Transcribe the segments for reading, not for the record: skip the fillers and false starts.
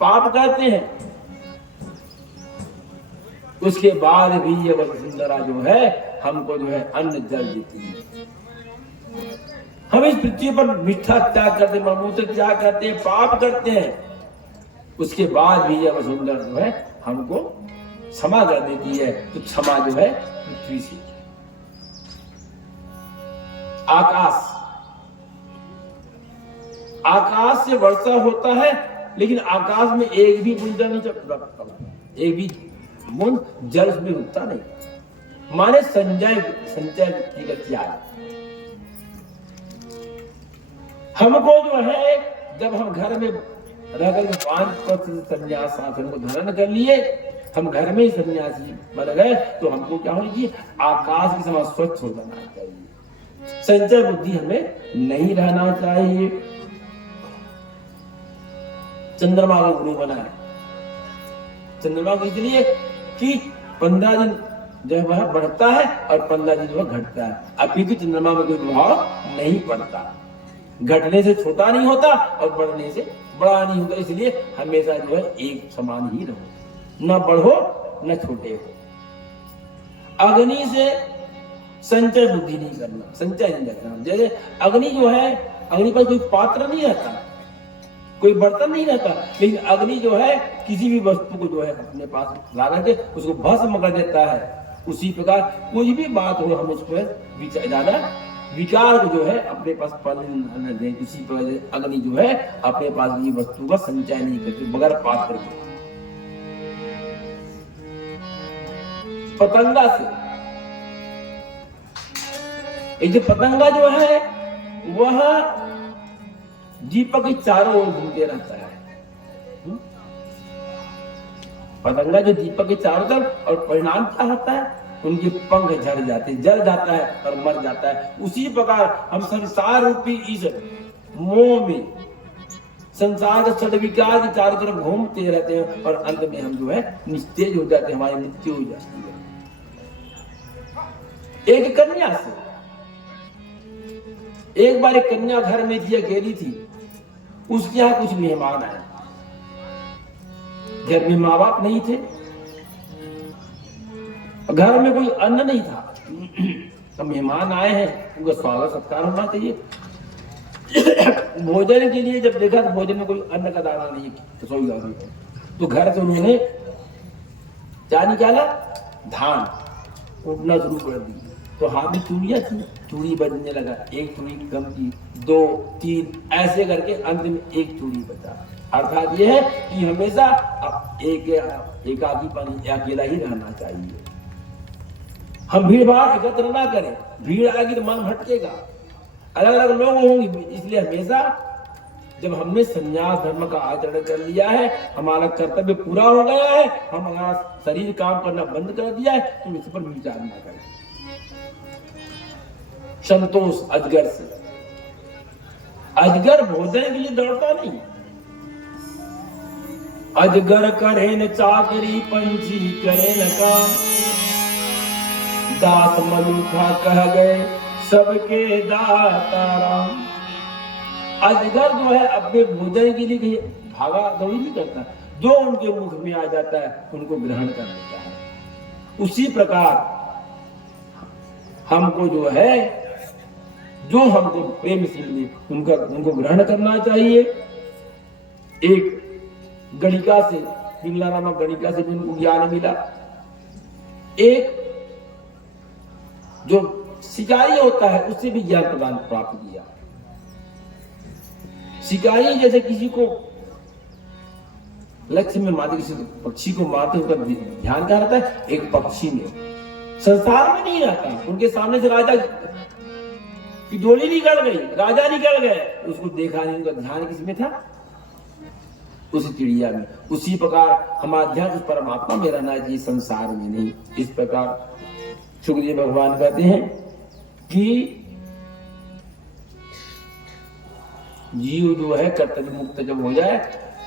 पाप करते हैं, उसके बाद भी ये वसुंधरा जो है हमको जो है अन्न जल देती है। हम इस पृथ्वी पर मिठा त्याग करते, मलमूत्र त्याग करते, पाप करते हैं, उसके बाद भी यह वसुंधरा जो है हमको क्षमा कर देती है। तो क्षमा जो है पृथ्वी से। आकाश से वर्षा होता है, लेकिन आकाश में एक भी बूंद नहीं चलता, एक भी बूंद जल में रुकता नहीं। माने संचय व्यक्तिगत त्याग। हमको जो है जब हम घर में रहकर 5% संन्यास आश्रम को धारण कर लिए, हम घर में ही सन्यासी बन गए, तो हमको क्या होना चाहिए? आकाश के समान स्वच्छ हो जाना चाहिए। संचय बुद्धि हमें नहीं रहना चाहिए। चंद्रमा का गुरु बना है, चंद्रमा को इसलिए कि 15 दिन जो है वह बढ़ता है और 15 दिन वह घटता है। अपितु चंद्रमा में कोई प्रभाव नहीं पड़ता, घटने से छोटा नहीं होता और बढ़ने से बड़ा नहीं होता। इसलिए हमेशा जो है एक समान ही रहो, न बढ़ो न छोटे हो। अग्नि से संचय बुद्धि नहीं करना, संचय नहीं करना। जैसे अग्नि जो है, अग्नि पर कोई पात्र नहीं रहता, कोई बर्तन नहीं रहता, लेकिन अग्नि जो है किसी भी वस्तु को जो है अपने पास ला करके उसको भस्म कर देता है। उसी प्रकार कोई भी बात हो, हम उस पर ज्यादा विकार को जो है अपने पास पलने न दें। इसी प्रकार अग्नि जो है अपने पास की वस्तु का संचय नहीं करती बगैर पात्र के। पतंगा से, ये जो पतंगा जो है वह दीपक के चारों ओर घूमते रहता है। पतंगा जो दीपक के चारों तरफ, और परिणाम क्या होता है? उनके पंख झड़ जाते, जल जाता है और मर जाता है। उसी प्रकार हम संसार रूपी इस मोह में, संसार के छठ विकार के चारों तरफ घूमते रहते हैं और अंत में हम जो है निस्तेज हो जाते हैं, हमारी मृत्यु हो जाती है। एक कन्या से, एक बार एक कन्या घर में थी, अकेली थी, उसके यहाँ कुछ मेहमान आए। घर में माँ बाप नहीं थे, घर में कोई अन्न नहीं था, तो मेहमान आए हैं, उनका स्वागत सत्कार होना चाहिए। भोजन के लिए जब देखा तो भोजन में कोई अन्न का दाना नहीं, रसोई घर में, तो घर से उन्होंने क्या निकाला? धान कूटना शुरू कर दी। तो हाथ में चूड़ियां थी, चूड़ी बजने लगा, एक चूड़ी कम की, 2, 3 ऐसे करके अंत में एक चूड़ी बचा। अर्थात यह है कि हमेशा एकाकीपन, अकेला ही रहना चाहिए। हम भीड़ भाड़ एकत्र ना करें, भीड़ आएगी तो मन भटकेगा, अलग अलग लोग होंगे। इसलिए हमेशा जब हमने संन्यास धर्म का आचरण कर लिया है, हमारा कर्तव्य पूरा हो गया है, हम हमारा शरीर काम करना बंद कर दिया है, तो इस पर विचार ना करें। संतोष अजगर से, अजगर भोजन के लिए दौड़ता नहीं। अजगर करे न चाकरी, पंछी करे न काम, दास मलूखा कह गए सबके दाता राम। अजगर जो है अपने भोजन के लिए भागा दौड़ी नहीं करता, जो उनके मुख में आ जाता है उनको ग्रहण कर लेता है। उसी प्रकार हमको जो है, जो हमको प्रेम से मिले उनको ग्रहण करना चाहिए। एक गणिका से, पिंगला नामक गणिका से भी उनको ज्ञान मिला। एक जो शिकारी होता है उससे भी ज्ञान प्रदान प्राप्त किया। शिकारी जैसे किसी को लक्ष्य में मारते, किसी पक्षी को मारते, उसका ध्यान क्या रहता है? एक पक्षी में, संसार में नहीं रहता। उनके सामने से राजा की डोली निकल गई, राजा निकल गए, उसको देखा नहीं, उनका ध्यान किसमें था? उसी चिड़िया में। उसी प्रकार हमारा ध्यान उस परमात्मा में रहना चाहिए, संसार में नहीं। इस प्रकार सुखदेव भगवान कहते हैं कि जीव जो है कर्तव्य मुक्त जब हो जाए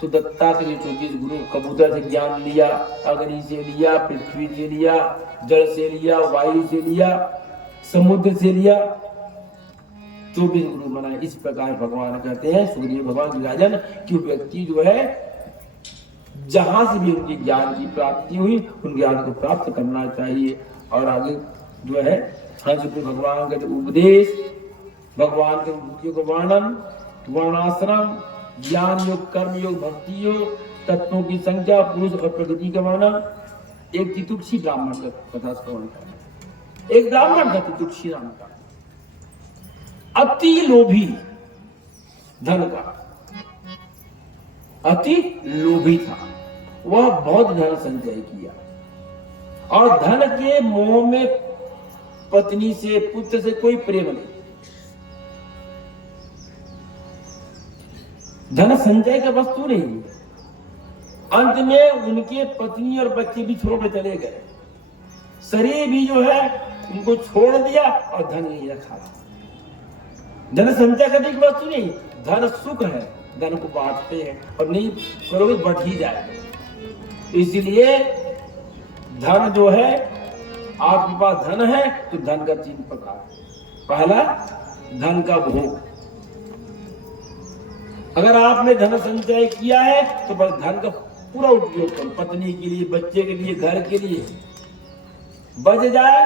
तो दत्तात्रेय 24 गुरु, कबूतर से ज्ञान लिया, अग्नि से लिया, पृथ्वी से लिया, जल से लिया, वायु से लिया, समुद्र से लिया, 24 गुरु बनाए। इस प्रकार भगवान कहते हैं, सुखदेव भगवान विराजन कि व्यक्ति जो है जहां से भी उनकी ज्ञान की प्राप्ति हुई उन ज्ञान को प्राप्त करना चाहिए। और आगे जो है भगवान का जो उपदेश, भगवान के मूर्तियों का वर्णन, वर्णाश्रम, ज्ञान योग, कर्म योग, भक्ति योग, तत्वों की संख्या, पुरुष और प्रकृति का वर्णन, एक तितुक्षी ब्राह्मण का कथा श्रवण करना। एक ब्राह्मण था तितुक्षी नाम का, अति लोभी धन का, अति लोभी था। वह बहुत धन संचय किया और धन के मोह में पत्नी से, पुत्र से कोई प्रेम नहीं। धन संचय का वस्तु नहीं। अंत में उनके पत्नी और बच्चे भी छोड़ चले गए, शरीर भी जो है उनको छोड़ दिया और धन नहीं रखा। धन संचय का एक वस्तु नहीं, धन सुख है, धन को बांटते हैं और नहीं करोगे बढ़ ही जाएगा। इसलिए धन जो है, आपके पास धन है तो धन का 3 प्रकार। पहला, धन का भोग। अगर आपने धन संचय किया है तो बस धन का पूरा उपयोग करो, पत्नी के लिए, बच्चे के लिए, घर के लिए। बच जाए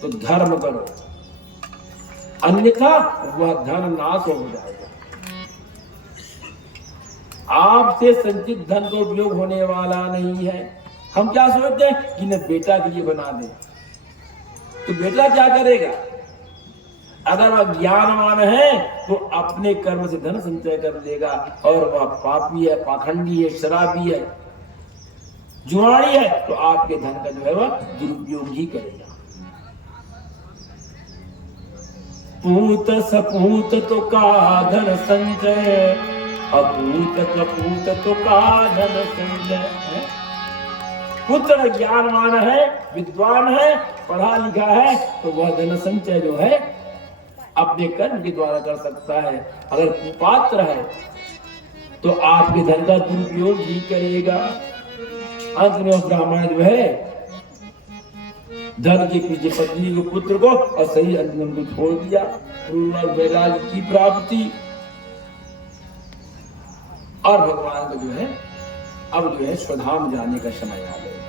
तो धर्म करो, अन्यथा वह धन नाश हो जाएगा। आपसे संचित धन का उपयोग होने वाला नहीं है। हम क्या सोचते हैं कि न बेटा के लिए बना दे, तो बेटा क्या करेगा? अगर वह ज्ञानवान है तो अपने कर्म से धन संचय कर लेगा, और वह पापी है, पाखंडी है, शराबी है, जुआरी है, तो आपके धन का जो है वह दुरुपयोग ही करेगा। पूत सपूत तो का धन संचय, अपूत कपूत तो का धन संचय। पुत्र ज्ञानवान है, विद्वान है, पढ़ा लिखा है, तो वह धन संचय जो है अपने कर्म के द्वारा कर सकता है। अगर कुपात्र है तो आपके धन का दुरुपयोग ही करेगा। अंत में ब्राह्मण जो है धन के पीछे पत्नी को, पुत्र को और सही अंतिम को छोड़ दिया। वैराग्य की प्राप्ति। और भगवान को जो है अब जो है स्वधाम जाने का समय आ गया।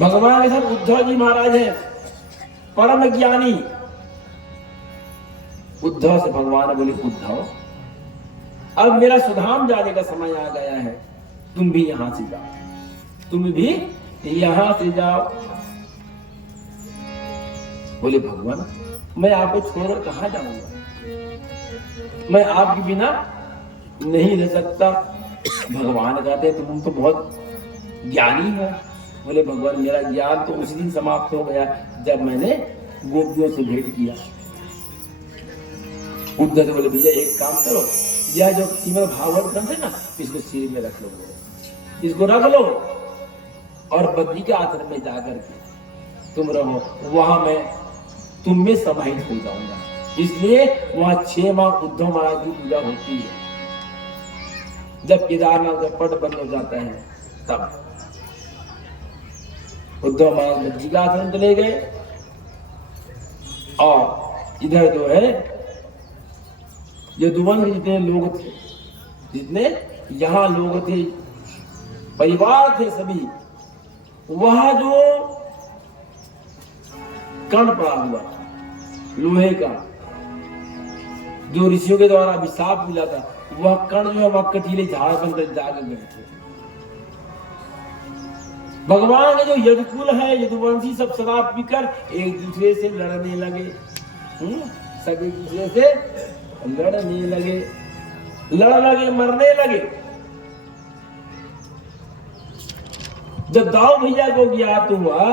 भगवान के साथ उद्धव जी महाराज है, परम ज्ञानी। उद्धव से भगवान बोले, उद्धव अब मेरा सुधाम जाने का समय आ गया है, तुम भी यहां से जाओ, तुम भी यहां से जाओ। बोले, भगवान मैं आपको छोड़कर कहां जाऊंगा, मैं आपके बिना नहीं रह सकता। भगवान कहते तुम तो बहुत ज्ञानी हो। बोले, भगवान मेरा ज्ञान तो उसी दिन समाप्त हो गया जब मैंने गोपियों से भेंट किया। उद्धव से बोले, भैया एक काम करो, यह जो श्रीमद् भागवत ग्रंथ है ना, इसको सिर में रख लो, इसको रख लो और बद्री के आश्रम में जाकर के तुम रहो, वहां मैं तुम में समाहित हो जाऊंगा। इसलिए वहां 6 माह उद्धव महाराज की पूजा होती है। जब केदारनाथ का पट बंद हो जाता है तब उद्धव महाराज बद्री का आश्रम चले गए। और इधर जो है यदुवंश जितने लोग थे, जितने यहाँ लोग थे, परिवार थे सभी, वह जो कर्ण पड़ा हुआ लोहे का, जो ऋषियों के द्वारा अभिशाप मिला था, वह कर्ण जो है वह कटीले झाड़ पर जाकर बैठे। भगवान के जो यदुकुल है, यदुवंशी सब शराब पीकर एक दूसरे से लड़ने लगे। सब एक दूसरे से लड़ने लगे, मरने लगे। जब दाऊ भैया को ज्ञात हुआ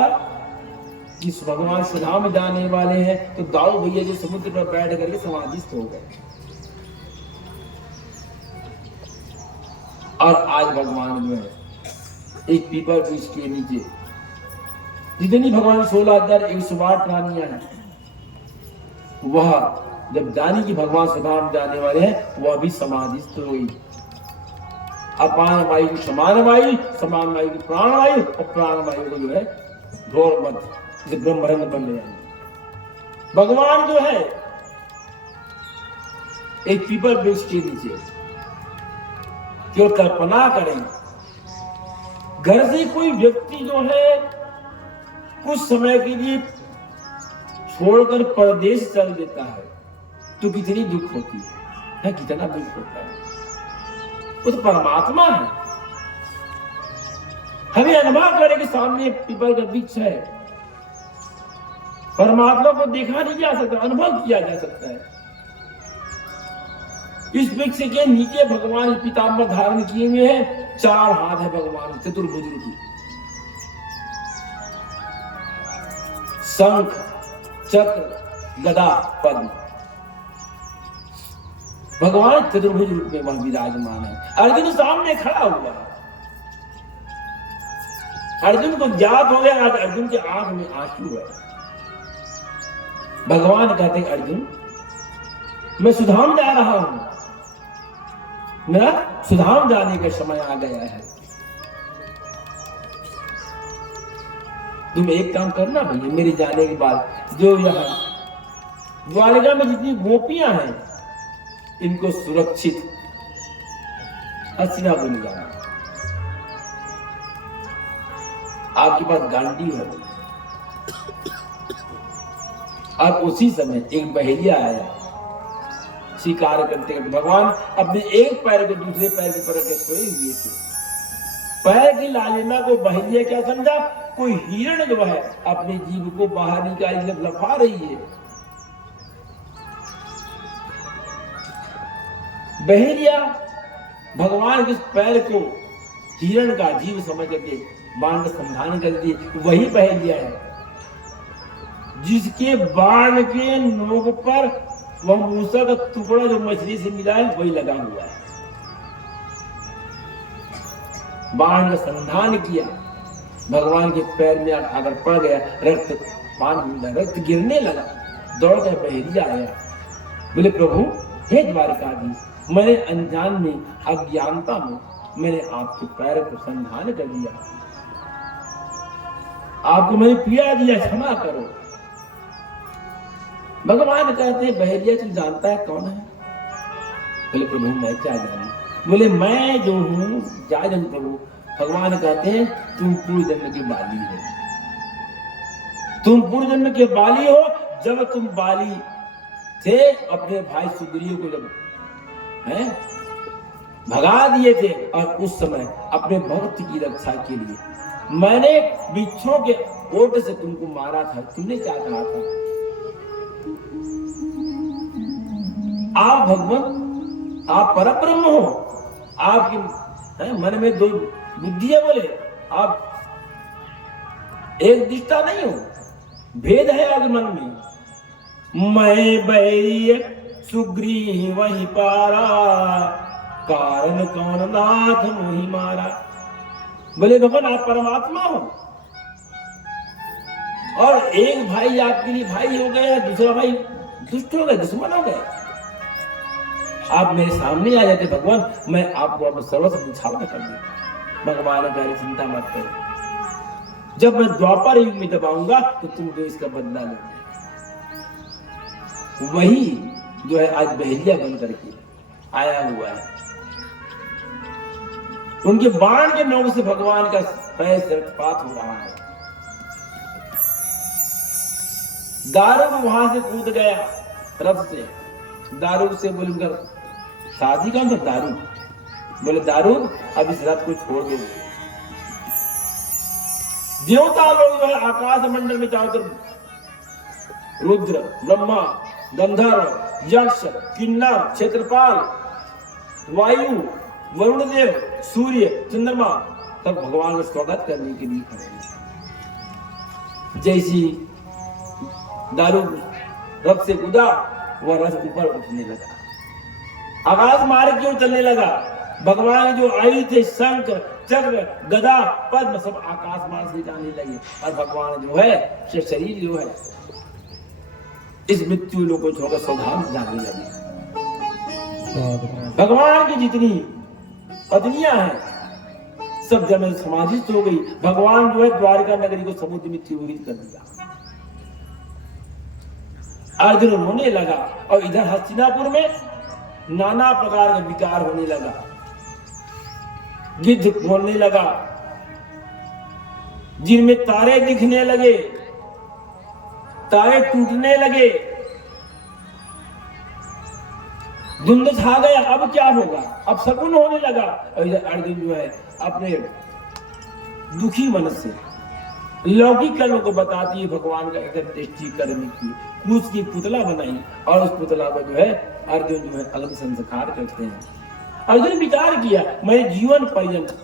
कि भगवान सुधाम जाने वाले हैं, तो दाऊ भैया जो समुद्र पर बैठ करके समाधिस्थ हो गए। और आज भगवान जो है एक पीपल वृक्ष के नीचे, जितनी भगवान 16,108 रानियां हैं, वह जब जानी कि भगवान सुधाम जाने वाले हैं, वह भी समाधिस्थ हुई। अपान वायु समान वायु, समान वायु की प्राण वायु, और प्राण वायु को जो है घोर मत, जिसे ब्रह्मरंग बन गया। भगवान जो है एक पीपल वृक्ष के नीचे केवल कल्पना करें। घर से कोई व्यक्ति जो है कुछ समय के लिए छोड़कर परदेश चल देता है तो कितनी दुख होती है, कितना दुख होता है। वो तो परमात्मा है। हमें अनुभव करें कि सामने पीपल का वृक्ष है, परमात्मा को देखा नहीं जा सकता, अनुभव किया जा सकता है। इस वृक्ष के नीचे भगवान पीताम्बर धारण किए हुए हैं, 4 हाथ है भगवान चतुर्भुज की, शंख चक्र गदा पद्म, भगवान चतुर्भुज रूप में वह विराजमान है। अर्जुन सामने खड़ा हुआ है। अर्जुन को ज्ञात हो गया आज अर्जुन के आंख में आंसू है। भगवान कहते हैं अर्जुन मैं सुधाम जा रहा हूं, मेरा सुधाम जाने का समय आ गया है। तुम एक काम करना भैया, मेरे जाने के बाद जो यहाँ द्वारका में जितनी गोपियां हैं इनको सुरक्षित हस्तिनापुर जाना। आपके पास गांडी है। अब उसी समय एक बहेलिया आया शिकार करते करते। भगवान अपने एक पैर को दूसरे पैर के पर रखे सोए हुए थे। पैर की लालिमा को बहेलिया क्या समझा, कोई हिरण जो है अपने जीव को बाहर निकाल लफा रही है। बहेलिया भगवान के पैर को हिरण का जीव समझ करके बाण का संधान कर दिए। वही बहेलिया है जिसके बाण के नोक पर वह मूसा का टुकड़ा जो मछली से मिला है वही लगा हुआ है। बाण का संधान किया, भगवान के पैर में अगर पड़ गया, रक्त गिरने लगा। दौड़ कर बहेलिया आया, बोले प्रभु हे द्वारकाधीश, मैंने अनजान में अज्ञानता में मैंने आपके पैर को संधान कर दिया, आपको मैंने पीड़ा दिया, क्षमा करो। भगवान कहते हैं बहेलिया तू जानता है कौन है? बोले प्रभु मैं क्या जानू। बोले मैं जो हूं जान प्रभु। भगवान कहते हैं तुम पूर्व जन्म के बाली हो, तुम पूर्व जन्म के बाली हो। जब तुम बाली थे अपने भाई सुग्रीव को जब भगा दिए थे और उस समय अपने भक्त की रक्षा के लिए मैंने बिच्छों के ओट से तुमको मारा था। तुमने क्या कहा था? आप भगवान, आप परब्रह्म हो, आपके मन में 2 बुद्धि है। बोले आप एक दिशा नहीं हो, भेद है आपके मन में। मैं बैरी सुग्रीव वही पारा, कारण कौन नाथ मोहि मारा। बोले भगवान आप परमात्मा हो और एक भाई आपके लिए भाई हो गया, दूसरा भाई दुष्ट हो गया, दुश्मन हो गया। आप मेरे सामने आ जाते भगवान, मैं आपको अपना सर्वस्व निछावर कर दूं। भगवान कह चिंता मत करो, जब मैं द्वापर युग में दबाऊंगा तो तुमको इसका बदला लेंगे। वही जो है आज बहेलिया बन करके आया हुआ है। उनके बाण के नोक से भगवान का पैर से रक्तपात हो रहा है। दारुक वहां से कूद गया रथ से। दारुक से बोलकर शादी का तो दारुक बोले दारुक अब इस रथ को छोड़ दो। देवता लोग जो है आकाश मंडल में चारों तरफ रुद्र, ब्रह्मा, गंधर्व, यक्ष, किन्नर, क्षेत्रपाल, वायु, वरुण देव, सूर्य, चंद्रमा तब भगवान का स्वागत करने के लिए खड़े। जैसी दारुक रथ से कूदा वह रथ ऊपर उठने लगा, आकाश मार्ग क्यों चलने लगा। भगवान जो आई थे शंख चक्र गदा पद्म सब आकाश मार्ग से जाने लगे और भगवान जो है शरीर जो है इस मृत्यु लोग को छोड़कर सौधाम जाने लगे। भगवान की जितनी पत्नियां हैं सब जन समाधिस्थ हो गई। भगवान जो है द्वारका नगरी को समुद्र में त्रिभुजित कर दिया। अर्जुन रोने लगा और इधर हस्तिनापुर में नाना प्रकार का विकार होने लगा। गिद्ध बोलने लगा, जिनमें तारे दिखने लगे, तारे टूटने लगे, धुंध छा गया। अब क्या होगा? अब शकुन होने लगा। अर्जुन जो है अपने दुखी मन से लौकिक कर्म को बताती है भगवान का एक दृष्टि करने की, उसकी पुतला बनाई और उस पुतला को जो है अर्जुन जो है अग्नि संस्कार करते हैं। अर्जुन विचार किया, मैं जीवन पर्यंत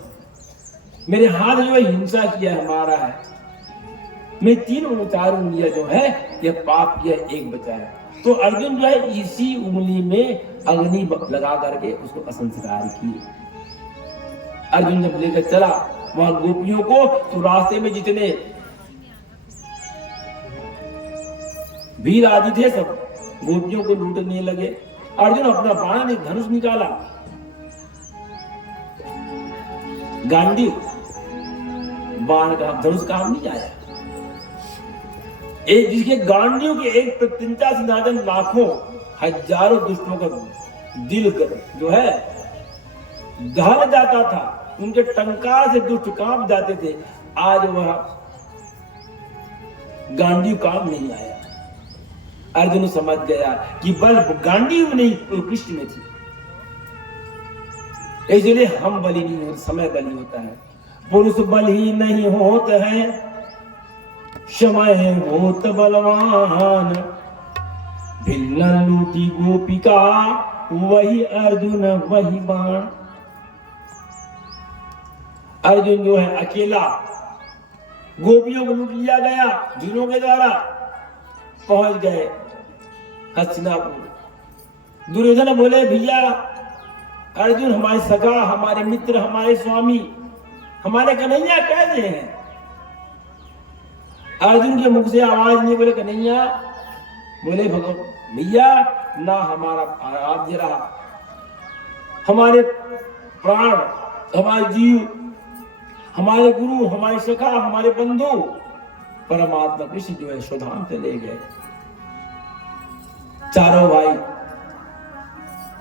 मेरे हाथ जो है हिंसा किया है, मारा है, मैं 3 4 उंगलियां जो है यह पाप किया, एक बचा है। तो अर्जुन जो है इसी उंगली में अग्नि लगा करके उसको संस्कार किए। अर्जुन जब लेकर चला वहां गोपियों को, तो रास्ते में जितने वीर आदि थे सब गोपियों को लूटने लगे। अर्जुन अपना बाण ने धनुष निकाला, गांडीव बाण का धनुष काम नहीं आया। एक जिसके गांडीव के एक प्रत्यंता से नादन लाखों हजारों दुष्टों का दिल जो है दहल जाता था, उनके टंकार से दुष्ट कांप जाते थे। आज वह गांडीव काम नहीं आया। अर्जुन समझ गया कि बल गांडीव नहीं तो कृष्ण में थी। इसलिए हम बलि नहीं होते, समय बलि होता है। पुरुष बल ही नहीं होते हैं, समय होत बलवान। भिन्न लूटी गोपिका, वही अर्जुन वही बाण। अर्जुन जो है अकेला गोपियों को लूट लिया गया, जिनों के द्वारा पहुंच गए हस्तिनापुर। दुर्योधन बोले, भैया अर्जुन हमारे सगा, हमारे मित्र, हमारे स्वामी, हमारे कन्हैया कैसे हैं? अर्जुन के मुख से आवाज नहीं बोले कन्हैया, बोले भगवान भैया ना हमारा आराध्य रहा, हमारे प्राण, हमारे जीव, हमारे गुरु, हमारे सखा, हमारे बंधु परमात्मा कृष्ण जो है सुधाम से ले गए। चारों भाई,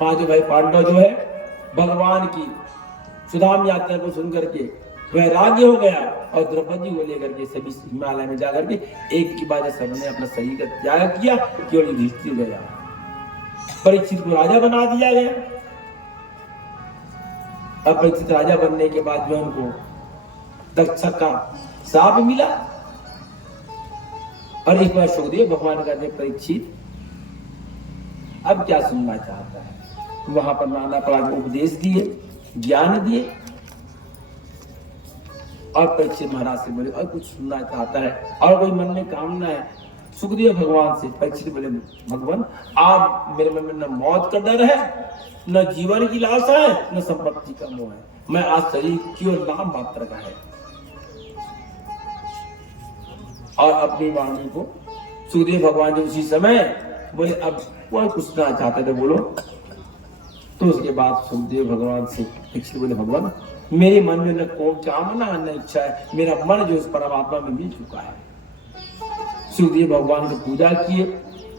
5 भाई पांडव जो है भगवान की सुधाम यात्रा को सुन करके वैराग्य हो गया और द्रौपदी को लेकर के सभी हिमालय में जाकर के एक की बाद सबने अपना शरीर का त्याग किया, केवल युधिष्ठिर गया। परीक्षित को राजा बना दिया गया। अब परीक्षित राजा बनने के बाद में उनको तक्षक का शाप मिला और एक बार सुखदेव भगवान कहते परीक्षित अब क्या सुनना चाहता है? वहां पर नाना प्रकार के उपदेश दिए, ज्ञान दिए और परीक्षित महाराज से बोले और कुछ सुनना चाहता है और कोई मन में कामना है? सुखदेव भगवान से परीक्षित बोले भगवान आप मेरे मन में न मौत का डर है, न जीवन की लालसा है, न संपत्ति का मोह है, मैं आज शरीर केवल नाम मात्र का है। और अपनी वाणी को सुखदेव भगवान जो उसी समय बोले अब वह कुछ सुनना चाहते थे बोलो। तो उसके बाद सुखदेव भगवान से परीक्षित बोले भगवान मेरे मन में न कोई कामना न इच्छा है, मेरा मन जो उस परमात्मा में मिल चुका है। सुखदेव भगवान की पूजा किए,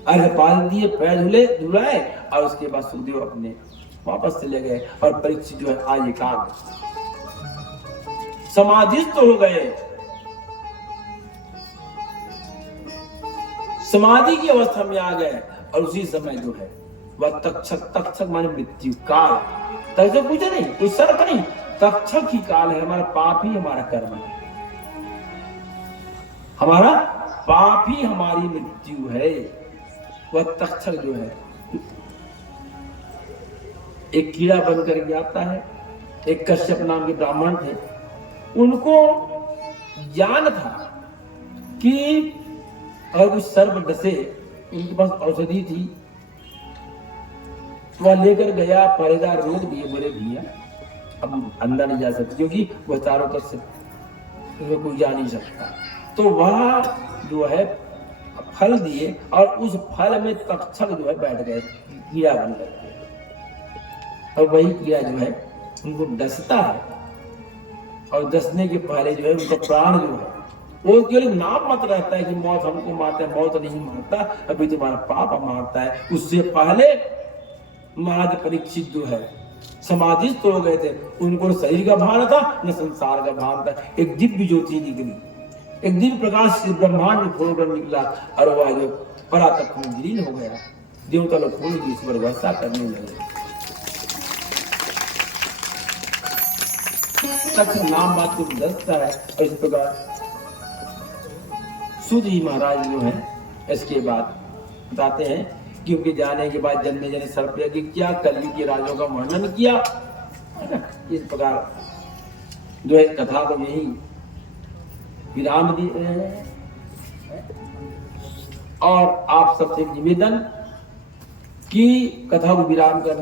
अर्घ्यपाल दिए, पैर धुलाए और उसके बाद सुखदेव अपने वापस चले गए और परीक्षित जो है आज एकाग्र समाधिस्थ हो गए। समाधि की अवस्था में आ गए और उसी समय जो है वह तक्षक माने मृत्यु काल, तक्षक पूछे नहीं, कोई सर्प नहीं, तक्षक ही काल है। हमारा पाप ही हमारा कर्म है, हमारा पाप ही हमारी मृत्यु है। वह तक्षक जो है एक कीड़ा बन करके आता है। एक कश्यप नाम के ब्राह्मण थे, उनको ज्ञान था कि अगर कुछ सर्प डसे, उनके पास औषधि थी, वह लेकर गया, पहरेदार रोक दिए, बोले भैया अब अंदर नहीं जा सकते क्योंकि वह चारों तरफ से कोई जा नहीं सकता। तो वह जो है फल दिए और उस फल में तक्षक जो है बैठ गए कीड़ा बन करके। और वही कीड़ा जो है उनको डसता है और डसने के पहले जो है उनका प्राण जो है वो केवल नाम मत रहता है कि मौत हमको मारता है, मौत नहीं मारता, अभी तुम्हारा पाप मारता है। उससे पहले महाराज परीक्षित जो है समाधिस्थ हो गए थे। उनको न शरीर का भान था न संसार का भान था। एक दिव्य ज्योति निकली, एक दिव्य प्रकाश से ब्रह्मांड में खोलकर निकला और वह जो परातत्व में विलीन हो गया। देवता लोग फूल की इस पर वर्षा करने लगे। तक नाम बात को दसता है। और इस प्रकार सूत जी महाराज जो है इसके बाद बताते हैं कि उनके जाने के बाद जन्मे जने सर्प यज्ञ किया, कलयुग के राजों का वर्णन किया, है ना। इस प्रकार जो है कथा को यही विराम दिए हैं। और आप सबसे निवेदन कि कथा को विराम करने